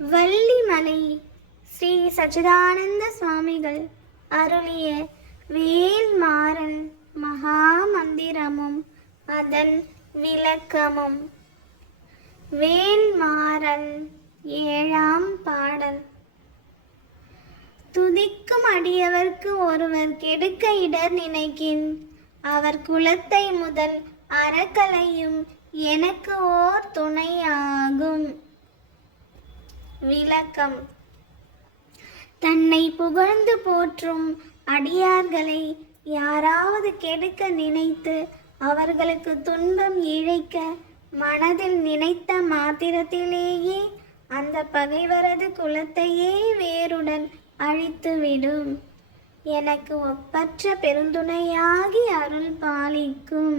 வள்ளிமலை ஸ்ரீ சச்சிதானந்த சுவாமிகள் அருளிய வேல்மாறல் மகா மந்திரமும் அதன் விளக்கமும். வேல்மாறல் 7ஆம் பாடல். துதிக்கும் அடியவர்க்கு ஒருவர் கெடுக்க இடர் நினைக்கின், அவர் குலத்தை முதல் அறக்கலையும் எனக்கு ஓர் துணையாகும். விளக்கம். தன்னை புகழ்ந்து போற்றும் அடியார்களை யாராவது கெடுக்க நினைத்து அவர்களுக்கு துன்பம் இழைக்க மனதில் நினைத்த மாத்திரத்திலேயே அந்த பகைவரது குலத்தையே வேருடன் அழித்துவிடும். எனக்கு ஒப்பற்ற பெருந்துணையாகி அருள் பாலிக்கும்.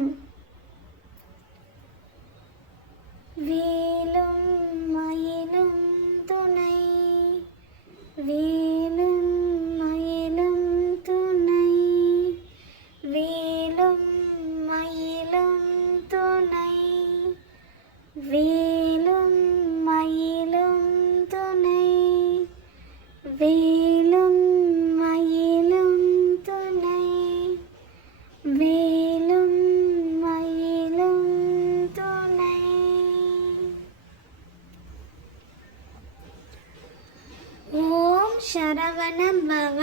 வேலும் மயிலும் துணை, வேலும் மயிலும் துணை, வேலும் மயிலும் துணை, வேலும் மயிலும் துணை, வேலும் மயிலும் துணை, வேலும் மயிலும் துணை. ஓம் சரவண பவ.